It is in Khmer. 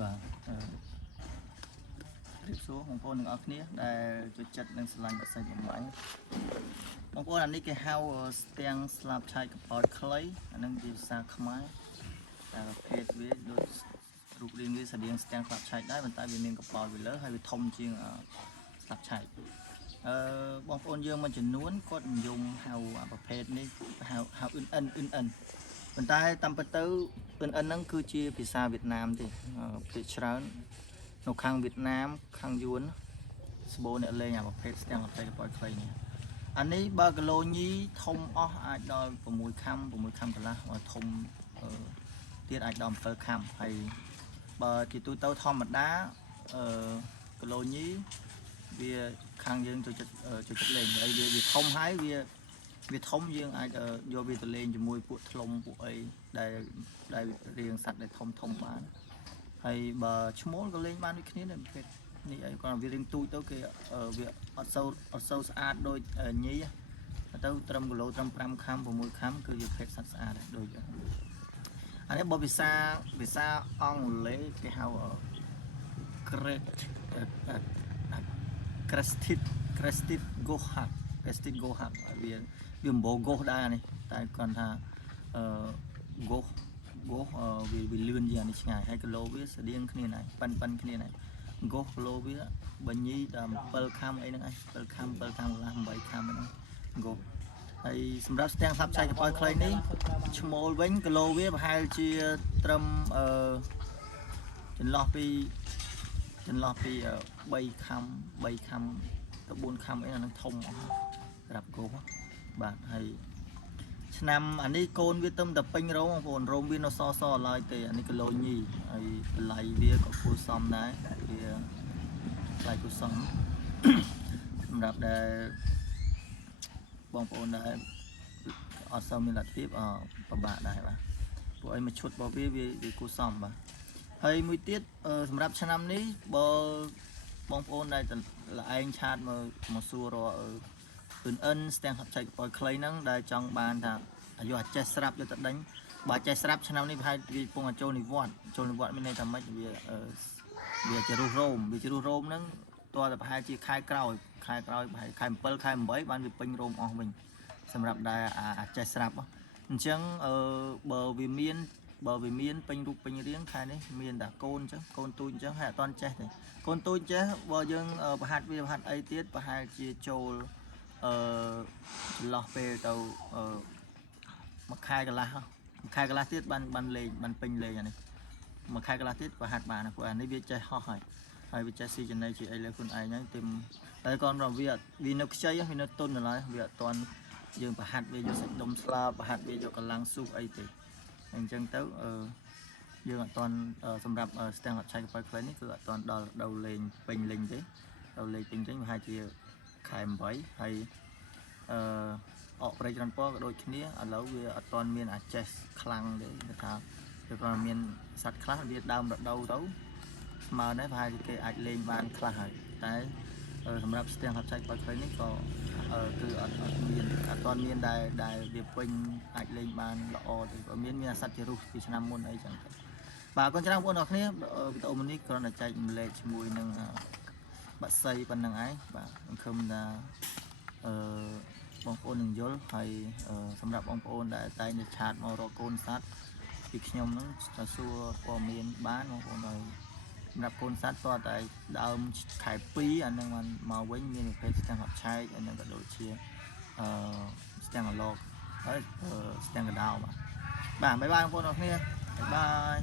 បាទរៀបសួរបងប្អូនទាំងអស់គ្នាដែលចូលចិត្តនិងស្រឡាញ់បក្សីបំបីបងប្អូនអានេះគេហៅស្ទាំងស្លាបឆាយកប៉ោតខ្លីអានឹងជាភាសាខ្មែរតែប្រភេទវាដូចរូបរាងវាស្រដៀងស្ទាំងស្លាបឆាយដែរប៉ុន្តែវាមានកប៉ោតវាលើហើយវាធំជាងស្លាបឆាយបងប្អូនយើងមួយចំនួនគាត់និយមហៅប្រភេទនេះហៅអ៊ុនអ៊ិនប៉ុន្តែតាមពិតទៅអ៊ុនអ៊ិនហ្នឹងគឺជាភាសាវៀតណាមទេភាគច្រើននៅខាងវៀតណាមខាងយួនស្បូរអ្នកលេងប្រភេទស្ទាំងអត់តែកប៉ោតខ្លីនេះអានេះបើគីឡូញីធំអស់អាចដល់6ខាំកន្លះធំទៀតអាចដល់7ខាំហើយបើជាទូទៅធម្មតាគីឡូញីវាខាងយើងចូលចិត្តលេងហើយវាធំហើយវាធំយើងអាចយកវាទៅលេងជាមួយពួកថ្លុំពួកអីដែលរៀងសัตว์ដែលធំបានហើយបើឈ្មោលក៏លេងបានដូចគ្នាដែរប្រភេទនេះអីគាត់វារៀងទូចទៅគេវាអត់សូវស្អាតដូចញីទៅត្រឹមគីឡូត្រឹម5ខាំ6ខាំគឺជាប្រភេទសត្វស្អាតដូចអានេះបើភាសាអង់គ្លេសគេហៅ crested gohawk វាអំបូរ goh ដែរនេះតែគាត់ថាgoh វាលឿនជាងនេះឆ្ងាយហើយគីឡូវាស្តៀងគ្នាដែរប៉ិនគ្នាដែរ goh គីឡូវាបើញីដល់7ខាំអីហ្នឹងឯង7ខាំកន្លះ8ខាំហ្នឹង goh ហើយសម្រាប់ស្ទាំងសាប់ឆៃកប៉ោយខ្លីនេះឈ្មោលវិញគីឡូវាប្រហែលជាត្រឹមចន្លោះពី3ខាំទៅ4ខាំអីហ្នឹងធំអស់សម្រាប់គោបាទហើយឆ្នាំអានេះកូនវាទឹមតែពេញរោមបងប្អូនរោមវានៅសឡើយទេអានេះគីឡូញីហើយតម្លៃវាក៏គួរសមដែរវាថ្លៃគួរសមសម្រាប់ដែលបងប្អូនដែលអត់សូវមានលទ្ធភាពពិបាកដែរបាទពួកអីមួយឈុតរបស់វាគួរសមបាទហើយមួយទៀតសម្រាប់ឆ្នាំនេះបើបងប្អូនដែលល្អឯងឆាតមកសួររកអ៊ុនអ៊ិនស្ទាំងឆៃកប៉ោយខ្លីហ្នឹងដែលចង់បានថាអាយុអាចចេះស្រាប់យកទៅដេញបើចេះស្រាប់ឆ្នាំនេះប្រហែលវាពងចូលនិវត្តន៍មានន័យថាម៉េចវាជារុះរោមហ្នឹងតើប្រហែលជាខែក្រោយប្រហែលខែ7ខែ8បានវាពេញរោមអស់វិញសម្រាប់ដែលអាចចេះស្រាប់អញ្ចឹងបើវាមានពេញរូបពេញរាងខែនេះមានតែកូនអញ្ចឹងកូនទូចអញ្ចឹងហើយអត់តន់ចេះទេកូនទូចចេះបើយើងប្រហាត់អីទៀតប្រហែលជាចូលចន្លោះពេលទៅមួយខែកន្លះទៀតបានលេងបានពេញលេងអានេះមួយខែកន្លះទៀតប្រហាត់បានព្រោះអានេះវាចេះហោះហើយវាចេះស៊ីចំណីជាអីលើខ្លួនឯងហ្នឹងតែគាត់វានៅខ្ចីវានៅទុនឡើយវាអត់តន់យើងប្រហាត់វាយកសាច់ដុំស្លាបប្រហាត់វាយកកម្លាំងស៊ូអីទេអញ្ចឹងទៅយើងអត់តន់សម្រាប់ស្ទាំងអត់ឆៃកប៉ោយខ្លីនេះគឺអត់តន់ដល់លេងពេញលេងទេដល់លេងពេញប្រហែលជាខែ8ហើយអកប្រេចរ៉ាន់ពណ៌ក៏ដូចគ្នាឥឡូវវាអត់តន់មានអាចេះខ្លាំងទេគេថាវាគ្រាន់មានសត្វខ្លះវាដើមរដូវទៅស្មើដែរប្រហែលជាគេអាចលេងបានខ្លះហើយតែសម្រាប់ស្ទាំងអត់ឆៃកប៉ោយខ្លីនេះក៏គឺអត់តន់មានដែលវាពេញអាចលេងបានល្អទេក៏មានអាសត្វជារុះពីឆ្នាំមុនអីចឹងបាទកូនច្រើនបងប្អូនអរគ្នាវីដេអូមួយនេះគ្រាន់តែចែកម្លែកជាមួយនឹងបាក់សីប៉ុណ្្នឹងឯងបាទសង្ឃឹមថាបងប្អូននឹងយល់ហើយសម្រាប់បងប្អូនដែលតែងតែឆាតមករកកូនសត្វពីខ្ញុំហ្នឹងទៅសួរព័ត៌មានបានបងប្អូនហើយសម្រាប់កូនសត្វតតែដើមខែ2អានឹងមកវិញមានប្រភេទស្ទាំងហត់ឆែកអានឹងក៏ដូចជាស្ទាំងអាឡកហើយស្ទាំងកដោបាទបាយបងប្អូនអរគ្នាបាយ